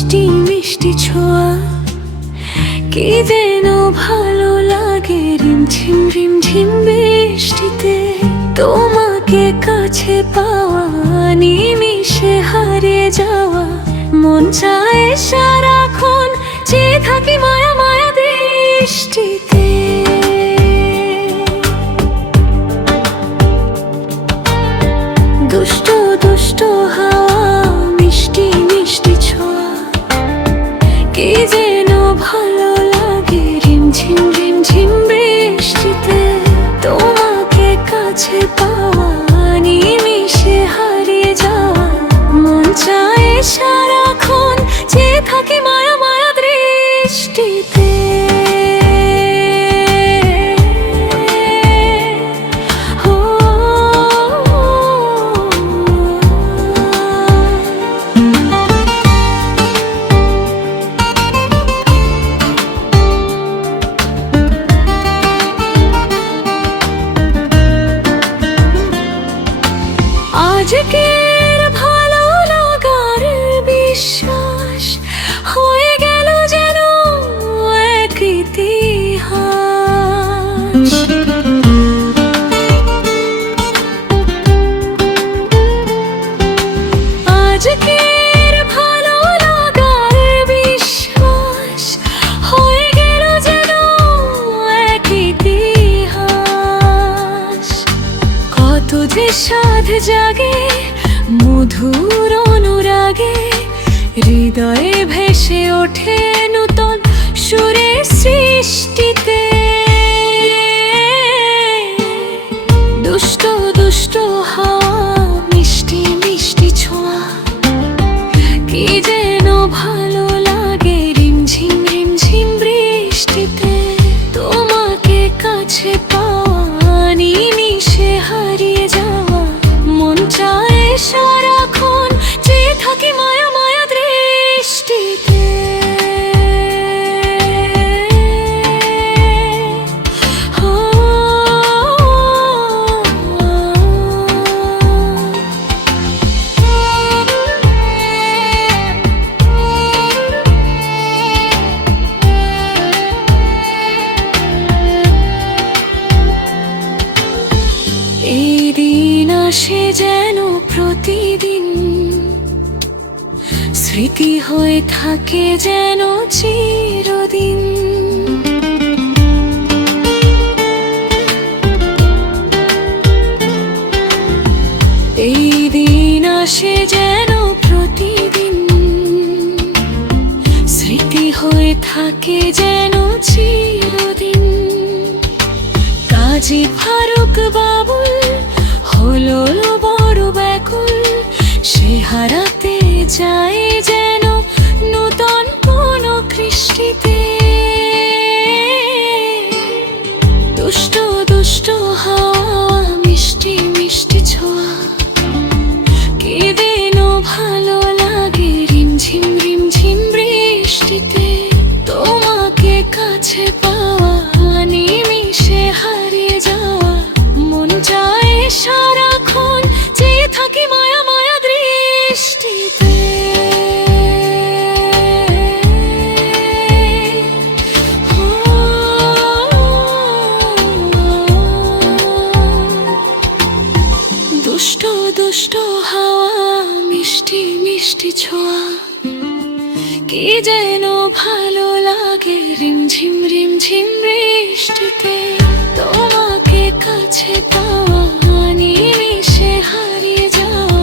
মিষ্টি মিষ্টি ছোঁয়া, কি যেন ভালো লাগে রিমঝিম রিমঝিম বৃষ্টিতে। তোমাকে কাছে পাওয়া, নিমিষে হারিয়ে যাওয়া, মন চায় সারাক্ষণ চেয়ে থাকি মায়া মায়া দৃষ্টিতে। দুষ্ট দুষ্ট হাওয়া, মিষ্টি মিষ্টি ছোঁয়া, কি যেন ভালো লাগে রিমঝিম রিমঝিম বৃষ্টিতে। তোমাকে কাছে পাওয়া, নিমিষে হারিয়ে যাওয়া, মন চায় সারাক্ষণ চেয়ে থাকি মায়া মায়া দৃষ্টিতে। আজকের ভালো লাগার বিশ্বাস হয়ে গেল যেন এক ইতিহাস। আজকের ভালো লাগার বিশ্বাস হয়ে গেল যেন এক ইতিহাস। কত যে সাধ জাগে মধুর অনুরাগে, হৃদয়ে ভেসে ওঠে নূতন সুরের সৃষ্টিতে। দুষ্ট দুষ্ট হাওয়া, মিষ্টি মিষ্টি ছোঁয়া, কি যেন ভালো লাগে রিমঝিম রিমঝিম বৃষ্টিতে। তোমাকে কাছে পাওয়া, নিমিষে হারিয়ে যাওয়া, মন চায় সারাক্ষণ চেয়ে থাকি মায়া মায়া দৃষ্টিতে। এই দিন আসে যেন প্রতিদিন, স্মৃতি হয়ে থাকে যেন চিরদিন। এই দিন আসে যেন প্রতিদিন, স্মৃতি হয়ে থাকে যেন চিরদিন। কাজী ফারুক বাবুল হলো বড় ব্যাকুল, সে হারাতে যায় যেন নূতন কোন কৃষ্টিতে। দুষ্ট দুষ্ট হাওয়া, মিষ্টি মিষ্টি ছোঁয়া, কি যেন ভালো লাগে রিমঝিম রিমঝিম বৃষ্টিতে। তোমাকে কাছে পাওয়া, নিমিষে হারিয়ে যাওয়া, মন চায় সারাক্ষণ চেয়ে থাকি মায়া মায়া দৃষ্টিতে। দুষ্ট দুষ্ট হাওয়া, মিষ্টি মিষ্টি ছোঁয়া, কি যেন ভালো লাগে রিমঝিম রিমঝিম বৃষ্টিতে। তোমাকে কাছে পাওয়া, নিমিষে হারিয়ে যাওয়া,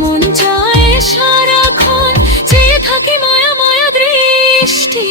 মন চায় সারাক্ষণ চেয়ে থাকি মায়া মায়া দৃষ্টি।